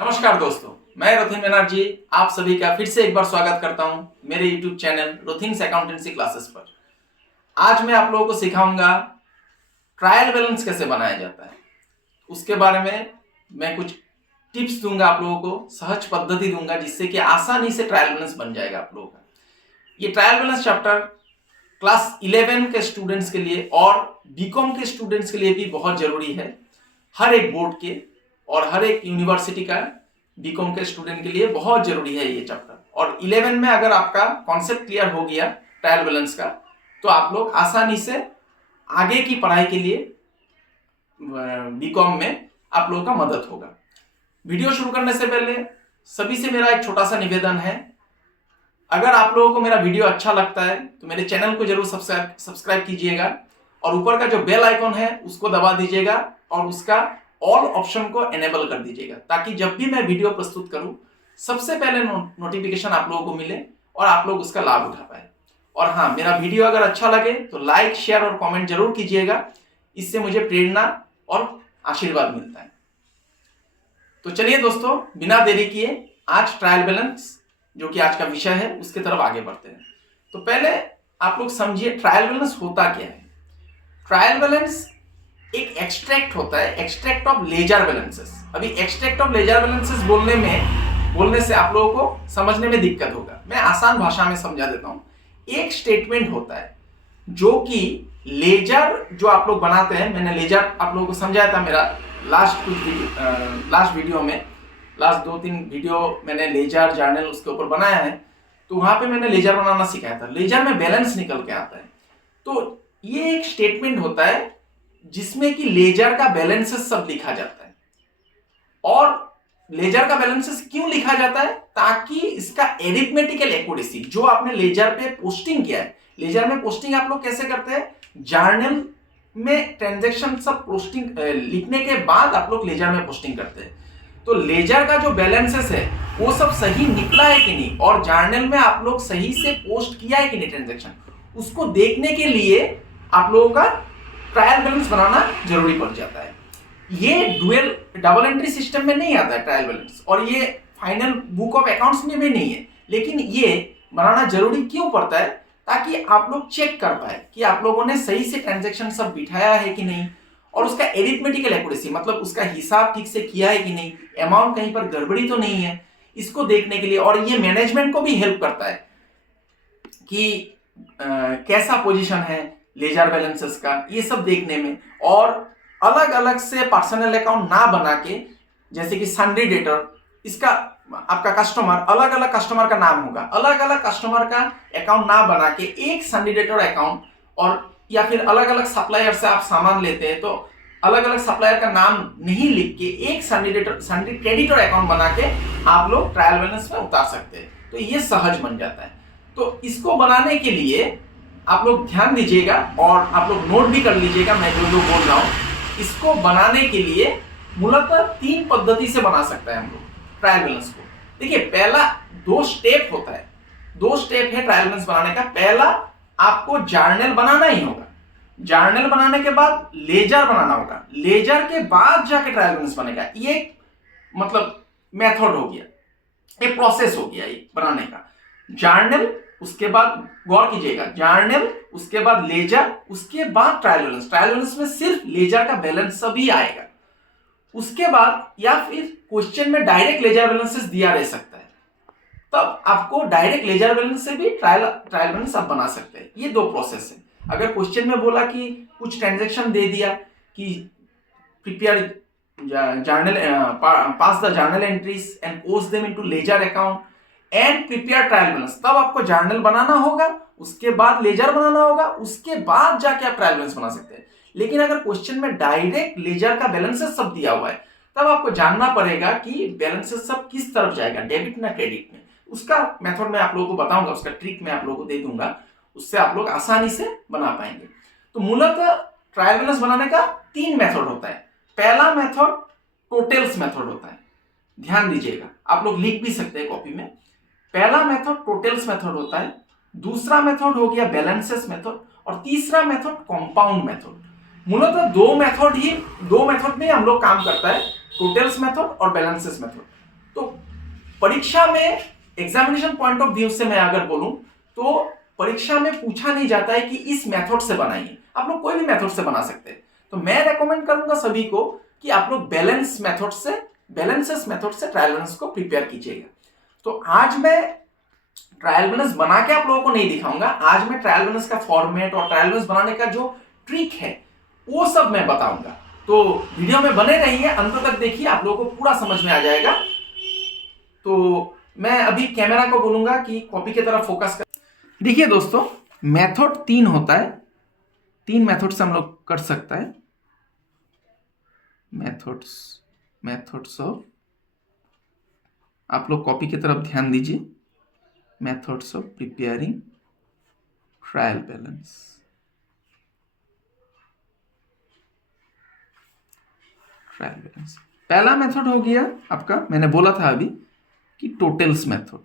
नमस्कार दोस्तों, मैं रोथिन बनर्जी आप सभी का फिर से एक बार स्वागत करता हूं मेरे YouTube चैनल रोथिंग्स अकाउंटेंसी क्लासेस पर। आज मैं आप लोगों को सिखाऊंगा ट्रायल बैलेंस कैसे बनाया जाता है। उसके बारे में मैं कुछ टिप्स दूंगा, आप लोगों को सहज पद्धति दूंगा जिससे कि आसानी से ट्रायल बैलेंस बन जाएगा आप लोगों का। ये ट्रायल बैलेंस चैप्टर क्लास 11 के स्टूडेंट्स के लिए और बीकॉम के स्टूडेंट्स के लिए भी बहुत जरूरी है। हर एक बोर्ड के और हर एक यूनिवर्सिटी का बीकॉम के स्टूडेंट के लिए बहुत जरूरी है ये चैप्टर। और 11 में अगर आपका कॉन्सेप्ट क्लियर हो गया ट्रायल बैलेंस का, तो आप लोग आसानी से आगे की पढ़ाई के लिए बीकॉम में आप लोगों का मदद होगा। वीडियो शुरू करने से पहले सभी से मेरा एक छोटा सा निवेदन है, अगर आप लोगों को मेरा वीडियो अच्छा लगता है तो मेरे चैनल को जरूर सब्सक्राइब कीजिएगा और ऊपर का जो बेल आइकॉन है उसको दबा दीजिएगा और उसका ऑल ऑप्शन को एनेबल कर दीजिएगा, ताकि जब भी मैं वीडियो प्रस्तुत करूं सबसे पहले नोटिफिकेशन आप लोगों को मिले और आप लोग उसका लाभ उठा पाए। और हाँ, मेरा वीडियो अगर अच्छा लगे तो लाइक, शेयर और कमेंट जरूर कीजिएगा, इससे मुझे प्रेरणा और आशीर्वाद मिलता है। तो चलिए दोस्तों, बिना देरी किए आज ट्रायल बैलेंस जो कि आज का विषय है उसके तरफ आगे बढ़ते हैं। तो पहले आप लोग समझिए ट्रायल बैलेंस होता क्या है। ट्रायल बैलेंस एक एक्सट्रैक्ट होता है, एक्सट्रैक्ट ऑफ लेजर बैलेंसेस। अभी एक्सट्रैक्ट ऑफ लेजर बैलेंसेस बोलने से आप लोगों को समझने में दिक्कत होगा, मैं आसान भाषा में समझा देता हूं। एक स्टेटमेंट होता है जो कि लेजर जो आप लोग बनाते हैं, मैंने लेजर आप लोगों को समझाया था मेरा लास्ट वीडियो में, लास्ट 2-3 वीडियो मैंने लेजर जर्नल उसके ऊपर बनाया है, तो वहां पे मैंने लेजर बनाना सिखाया था। लेजर में बैलेंस निकल के आता है। तो ये एक स्टेटमेंट होता है जिसमें कि लेजर का बैलेंसेस सब लिखा जाता है। और लेजर का बैलेंसेस क्यों लिखा जाता है? ताकि इसका एरिथमेटिकल एक्यूरेसी, जो आपने लेजर पे पोस्टिंग किया है, लेजर में पोस्टिंग आप लोग कैसे करते हैं, जर्नल में ट्रांजैक्शन सब पोस्टिंग लिखने के बाद आप लोग लेजर में पोस्टिंग करते हैं। तो लेजर का जो बैलेंसेस है वो सब सही निकला है कि नहीं, और जर्नल में आप लोग सही से पोस्ट किया है कि नहीं ट्रांजैक्शन, उसको देखने के लिए आप लोगों का ट्रायल बैलेंस बनाना जरूरी पड़ जाता है। ये डबल एंट्री सिस्टम में नहीं आता है ट्रायल बैलेंस, और ये फाइनल बुक ऑफ अकाउंट्स में भी नहीं है। लेकिन ये बनाना जरूरी क्यों पड़ता है? ताकि आप लोग चेक कर पाए कि आप लोगों ने सही से ट्रांजैक्शन सब बिठाया है कि नहीं, और उसका एरिथमेटिकल एक्यूरेसी मतलब उसका हिसाब ठीक से किया है कि नहीं, अमाउंट कहीं पर गड़बड़ी तो नहीं है, इसको देखने के लिए। और ये मैनेजमेंट को भी हेल्प करता है कि कैसा पोजीशन है लेजर बैलेंसेस का, ये सब देखने में। और अलग अलग से पर्सनल अकाउंट ना बना के, जैसे कि सन्ड्री डेटर, इसका आपका कस्टमर, अलग अलग कस्टमर का नाम होगा, अलग अलग कस्टमर का अकाउंट ना बना के एक सन्ड्री डेटर अकाउंट, और या फिर अलग अलग सप्लायर से आप सामान लेते हैं तो अलग अलग सप्लायर का नाम नहीं लिख के एक सन्ड्री क्रेडिटर अकाउंट बना के आप लोग ट्रायल बैलेंस में उतार सकते हैं। तो ये सहज बन जाता है। तो इसको बनाने के लिए आप लोग ध्यान दीजिएगा और आप लोग नोट भी कर लीजिएगा मैं जो जो बोल रहा हूं। इसको बनाने के लिए मूलतः 3 पद्धति से बना सकते हैं हम लोग ट्रायल बैलेंस को। देखिए, पहला 2 स्टेप होता है, 2 स्टेप है ट्रायल बैलेंस बनाने का। पहला, आपको जर्नल बनाना ही होगा, जर्नल बनाने के बाद लेजर बनाना होगा, लेजर के बाद जाके ट्रायल बैलेंस बनेगा। ये मतलब मेथड हो गया, ये प्रोसेस हो गया ये बनाने का। जर्नल, उसके बाद गौर कीजिएगा, जर्नल, उसके बाद लेजर, उसके बाद ट्रायल बैलेंस। ट्रायल बैलेंस में सिर्फ लेजर का बैलेंस सभी आएगा। उसके बाद या फिर क्वेश्चन में डायरेक्ट लेजर बैलेंसेस दिया रह सकता है, तब आपको डायरेक्ट लेजर बैलेंस से भी ट्रायल बैलेंस आप बना सकते हैं। ये 2 प्रोसेस है। अगर क्वेश्चन में बोला कि कुछ ट्रांजैक्शन दे दिया कि prepare journal, pass the journal entries and post them into ledger account and prepare trial balance, तब आपको जर्नल बनाना होगा, उसके बाद लेजर बनाना होगा, उसके बाद जाके आप ट्रायल बैलेंस बना सकते हैं। लेकिन अगर क्वेश्चन में डायरेक्ट लेजर का बैलेंसेस सब दिया हुआ है, तब आपको जानना पड़ेगा कि बैलेंसेस सब किस तरफ जाएगा, डेबिट ना क्रेडिट में। उसका मेथड मैं आप लोगों को बताऊंगा, उसका ट्रिक मैं आप लोगों को दे दूंगा, उससे आप लोग आसानी से बना पाएंगे। तो मूलतः ट्रायल बैलेंस बनाने का 3 मेथड होता है। पहला मेथड टोटल्स मेथड होता है, ध्यान दीजिएगा, आप लोग लिख भी सकते हैं कॉपी में। पहला मेथड टोटल्स मेथड होता है, दूसरा मेथड हो गया बैलेंसेस मेथड, और तीसरा मेथड कंपाउंड मेथड। मूलतः 2 मेथड में हम लोग काम करता है, टोटल्स मेथड और बैलेंसेस मेथड। तो परीक्षा में एग्जामिनेशन पॉइंट ऑफ व्यू से मैं अगर बोलूं तो परीक्षा में पूछा नहीं जाता है कि इस मेथड से बनाइए, आप लोग कोई भी मेथड से बना सकते हैं। तो मैं रेकमेंड करूंगा सभी को कि आप लोग बैलेंसेस मेथड से ट्रायल बैलेंस को प्रिपेयर कीजिएगा। तो आज मैं ट्रायल बैलेंस बना के आप लोगों को नहीं दिखाऊंगा, आज मैं ट्रायल बैलेंस का फॉर्मेट और ट्रायल बैलेंस बनाने का जो ट्रिक है वो सब मैं बताऊंगा। तो वीडियो में बने रहिए, अंत तक देखिए, आप लोगों को पूरा समझ में आ जाएगा। तो मैं अभी कैमरा को बोलूंगा कि कॉपी की तरफ फोकस कर। देखिए दोस्तों, मेथड 3 होता है, 3 मेथड से हम लोग कर सकता है। मेथड्स ऑफ, आप लोग कॉपी की तरफ ध्यान दीजिए। Methods of preparing trial balance. पहला मेथड हो गया आपका, मैंने बोला था अभी कि टोटल्स मेथड,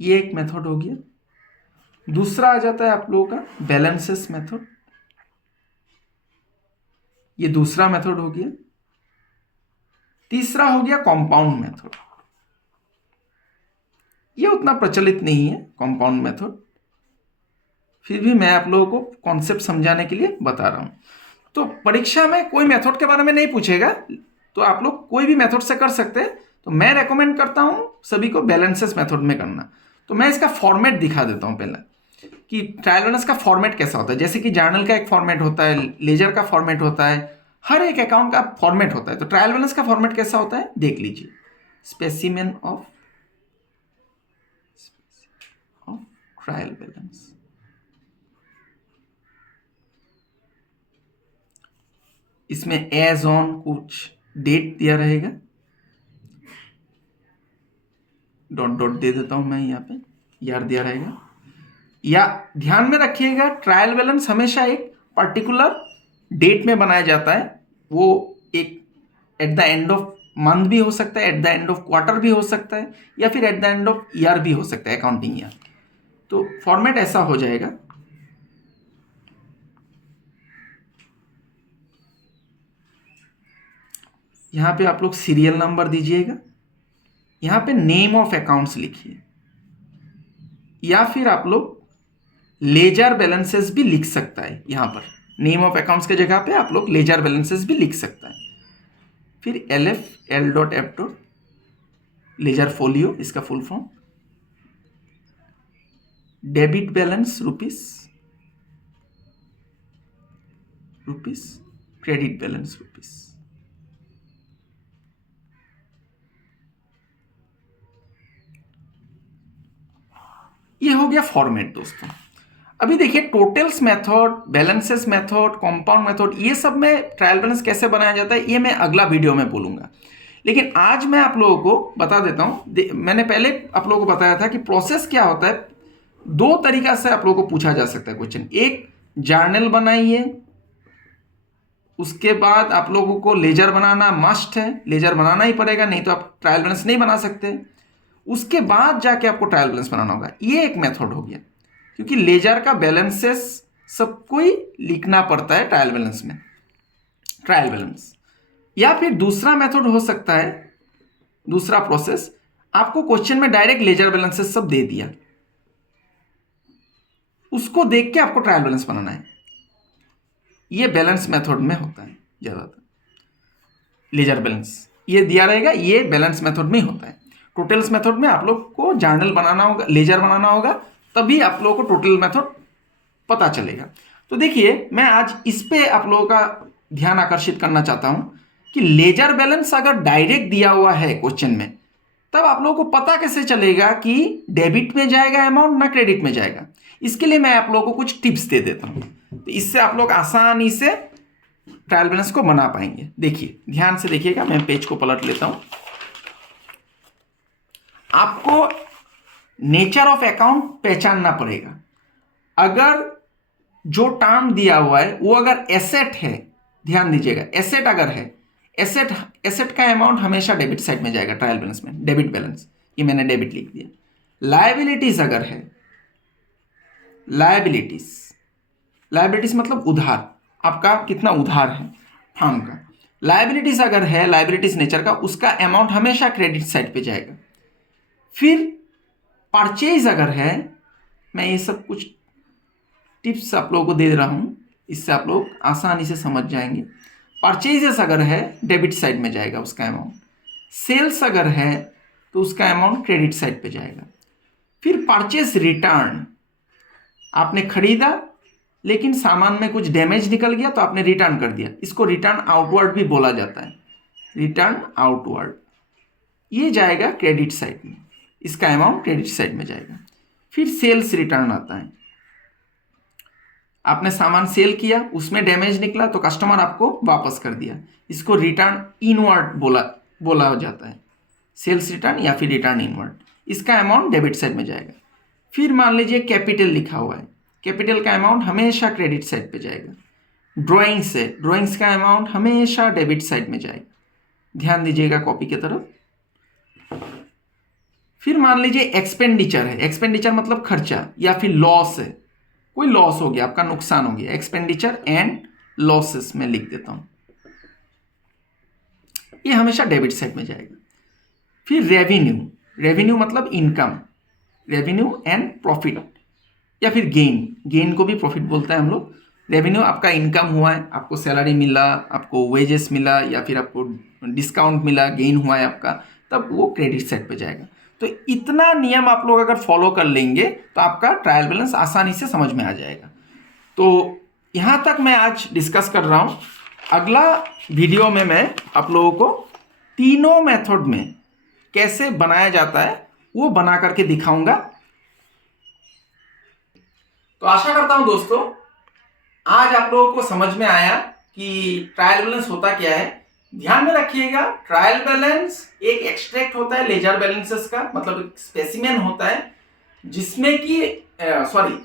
ये एक मेथड हो गया। दूसरा आ जाता है आप लोगों का बैलेंसेस मेथड, ये दूसरा मेथड हो गया। तीसरा हो गया कंपाउंड मेथड, ये उतना प्रचलित नहीं है कंपाउंड मेथड, फिर भी मैं आप लोगों को कॉन्सेप्ट समझाने के लिए बता रहा हूं। तो परीक्षा में कोई मेथड के बारे में नहीं पूछेगा, तो आप लोग कोई भी मेथड से कर सकते हैं। तो मैं रेकमेंड करता हूं सभी को बैलेंसेस मेथड में करना। तो मैं इसका फॉर्मेट दिखा देता हूं पहले कि ट्रायल बैलेंस का फॉर्मेट कैसा होता है। जैसे कि जर्नल का एक फॉर्मेट होता है, लेजर का फॉर्मेट होता है, हर एक अकाउंट का फॉर्मेट होता है। तो ट्रायल बैलेंस का फॉर्मेट कैसा होता है देख लीजिए। स्पेसिमेन ऑफ ट्रायल बैलेंस, इसमें एज ऑन कुछ डेट दिया रहेगा, डॉट डॉट दे देता हूं मैं यहाँ पे, यार दिया रहेगा। या ध्यान में रखिएगा ट्रायल बैलेंस हमेशा एक पर्टिकुलर डेट में बनाया जाता है। वो एक at the end of month भी हो सकता है, at the end of quarter भी हो सकता है, या फिर at the end of year भी हो सकता है, अकाउंटिंग ईयर। तो फॉर्मेट ऐसा हो जाएगा। यहां पे आप लोग सीरियल नंबर दीजिएगा, यहां पे नेम ऑफ अकाउंट्स लिखिए, या फिर आप लोग लेजर बैलेंसेस भी लिख सकता है। यहां पर नेम ऑफ अकाउंट्स के जगह पे आप लोग लेजर बैलेंसेस भी लिख सकता है। फिर LF लेजर फोलियो, इसका full form. Debit balance rupees, credit balance rupees. ये हो गया फॉर्मेट दोस्तों। अभी देखिए totals method, balances method, compound method, ये सब में ट्रायल बैलेंस कैसे बनाया जाता है ये मैं अगला वीडियो में बोलूंगा। लेकिन आज मैं आप लोगों को बता देता हूं, मैंने पहले आप लोगों को बताया था कि प्रोसेस क्या होता है। 2 तरीका से आप लोगों को पूछा जा सकता है क्वेश्चन। एक, जर्नल बनाइए, उसके बाद आप लोगों को लेजर बनाना मस्ट है, लेजर बनाना ही पड़ेगा, नहीं तो आप ट्रायल बैलेंस नहीं बना सकते। उसके बाद जाके आपको ट्रायल बैलेंस बनाना होगा। ये एक मेथड हो गया, क्योंकि लेजर का बैलेंसेस सबको ही लिखना पड़ता है ट्रायल बैलेंस में, ट्रायल बैलेंस। या फिर दूसरा मेथड हो सकता है, दूसरा प्रोसेस, आपको क्वेश्चन में डायरेक्ट लेजर बैलेंसेस सब दे दिया, उसको देख के आपको ट्रायल बैलेंस बनाना है। ये बैलेंस मेथड में होता है ज्यादातर, लेजर बैलेंस ये दिया रहेगा, ये बैलेंस मेथड में होता है। टोटल्स मेथड में आप लोग को जर्नल बनाना होगा, लेजर बनाना होगा, तभी आप लोगों को टोटल मेथड पता चलेगा। तो देखिए मैं आज इस पे आप लोगों का ध्यान आकर्षित करना चाहता हूं कि लेजर बैलेंस अगर डायरेक्ट दिया हुआ है क्वेश्चन में, तब आप लोगों को पता कैसे चलेगा कि डेबिट में जाएगा अमाउंट ना क्रेडिट में जाएगा। इसके लिए मैं आप लोगों को कुछ टिप्स दे देता हूं, तो इससे आप लोग आसानी से ट्रायल बैलेंस को बना पाएंगे। देखिए ध्यान से देखिएगा, मैं पेज को पलट लेता हूं। आपको नेचर ऑफ अकाउंट पहचानना पड़ेगा। अगर जो टर्म दिया हुआ है वो अगर एसेट है, ध्यान दीजिएगा, एसेट अगर है, एसेट का अमाउंट हमेशा डेबिट साइड में जाएगा ट्रायल बैलेंस में, डेबिट बैलेंस, ये मैंने डेबिट लिख दिया। लायबिलिटीज अगर है, लायबिलिटीज मतलब उधार, आपका कितना उधार है फर्म का, लायबिलिटीज अगर है लायबिलिटीज नेचर का, उसका अमाउंट हमेशा क्रेडिट साइड पे जाएगा। फिर परचेज अगर है, मैं ये सब कुछ टिप्स आप लोगों को दे रहा हूँ, इससे आप लोग आसानी से समझ जाएंगे। परचेजेस अगर है डेबिट साइड में जाएगा उसका अमाउंट। सेल्स अगर है तो उसका अमाउंट क्रेडिट साइड पे जाएगा। फिर परचेज रिटर्न, आपने खरीदा लेकिन सामान में कुछ डैमेज निकल गया तो आपने रिटर्न कर दिया, इसको रिटर्न आउटवर्ड भी बोला जाता है, रिटर्न आउटवर्ड, ये जाएगा क्रेडिट साइड में, इसका अमाउंट क्रेडिट साइड में जाएगा। फिर सेल्स रिटर्न आता है, आपने सामान सेल किया, उसमें डैमेज निकला तो कस्टमर आपको वापस कर दिया, इसको रिटर्न इनवर्ड बोला जाता है, सेल्स रिटर्न या फिर रिटर्न इनवर्ड, इसका अमाउंट डेबिट साइड में जाएगा। फिर मान लीजिए कैपिटल लिखा हुआ है, कैपिटल का अमाउंट हमेशा क्रेडिट साइड पे जाएगा। ड्राइंग्स है, ड्राइंग्स का अमाउंट हमेशा डेबिट साइड में जाएगा, ध्यान दीजिएगा कॉपी की तरफ। फिर मान लीजिए एक्सपेंडिचर है, एक्सपेंडिचर मतलब खर्चा या फिर लॉस है, कोई लॉस हो गया, आपका नुकसान हो गया, एक्सपेंडिचर एंड लॉसेस में लिख देता हूं, ये हमेशा डेबिट साइड में जाएगा। फिर रेवेन्यू, रेवेन्यू मतलब इनकम, रेवेन्यू एंड प्रॉफिट या फिर गेन, गेन को भी प्रॉफिट बोलता है हम लोग। रेवेन्यू आपका इनकम हुआ है, आपको सैलरी मिला, आपको वेजेस मिला या फिर आपको डिस्काउंट मिला, गेन हुआ है आपका, तब वो क्रेडिट साइड पे जाएगा। तो इतना नियम आप लोग अगर फॉलो कर लेंगे तो आपका ट्रायल बैलेंस आसानी से समझ में आ जाएगा। तो यहाँ तक मैं आज डिस्कस कर रहा हूँ। अगला वीडियो में मैं आप लोगों को तीनों मेथड में कैसे बनाया जाता है वो बना करके दिखाऊंगा। तो आशा करता हूं दोस्तों आज आप लोगों को समझ में आया कि ट्रायल बैलेंस होता क्या है। ध्यान में रखिएगा, ट्रायल बैलेंस एक एक्सट्रैक्ट होता है लेजर बैलेंसेस का, मतलब एक स्पेसिमेन होता है जिसमें कि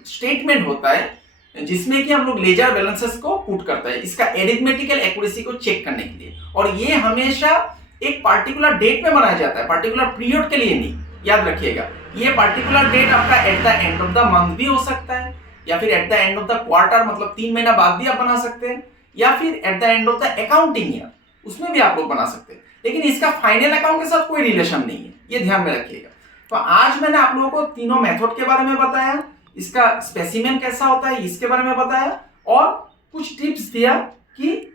स्टेटमेंट होता है जिसमें कि हम लोग लेजर बैलेंसेस को पुट करता है इसका एरिथमेटिकल एक्यूरेसी को चेक करने के लिए। और ये हमेशा एक पार्टिकुलर डेट में बनाया जाता है, पार्टिकुलर पीरियड के लिए नहीं, याद रखिएगा। ये पार्टिकुलर डेट आपका at the end of the month भी हो सकता है या फिर at the end of the quarter, मतलब 3 महीना बाद भी आप बना सकते हैं, या फिर at the end of the accounting year, उसमें भी आप लोग बना सकते हैं। लेकिन इसका फाइनल अकाउंट के साथ कोई रिलेशन नहीं है, ये ध्यान में रखिएगा। तो आज मैंने आप लोगों को तीनों मेथड के बारे में बताया, इसका स्पेसिमेन कैसा होता है इसके बारे में बताया, और कुछ टिप्स दिया कि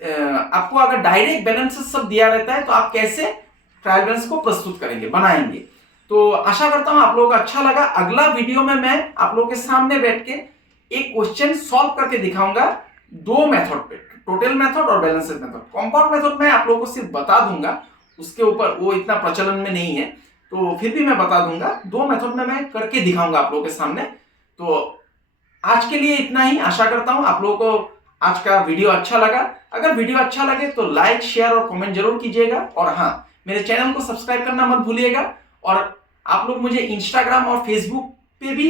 आपको अगर डायरेक्ट बैलेंस सब दिया रहता है तो आप कैसे ट्रायल बैलेंस को प्रस्तुत करेंगे, बनाएंगे। तो आशा करता हूं आप लोगों को अच्छा लगा। अगला वीडियो में मैं आप लोगों के सामने बैठ के एक क्वेश्चन सॉल्व करके दिखाऊंगा 2 मेथड पे, टोटल मेथड और बैलेंसेस मेथड। कंपाउंड मेथड मैं आप लोगों को सिर्फ बता दूंगा, उसके ऊपर वो इतना प्रचलन में नहीं है, तो फिर भी मैं बता दूंगा। 2 मेथड में मैं करके दिखाऊंगा आप लोगों के सामने। तो आज के लिए इतना ही। आशा करता हूं आप लोगों को आज का वीडियो अच्छा लगा। अगर वीडियो अच्छा लगे तो लाइक, शेयर और कमेंट जरूर कीजिएगा। और हाँ, मेरे चैनल को सब्सक्राइब करना मत भूलिएगा। और आप लोग मुझे इंस्टाग्राम और फेसबुक पे भी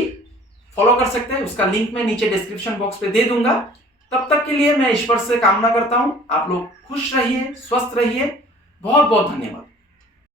फॉलो कर सकते हैं, उसका लिंक मैं नीचे डिस्क्रिप्शन बॉक्स पे दे दूंगा। तब तक के लिए मैं ईश्वर से कामना करता हूं आप लोग खुश रहिए, स्वस्थ रहिए। बहुत बहुत धन्यवाद।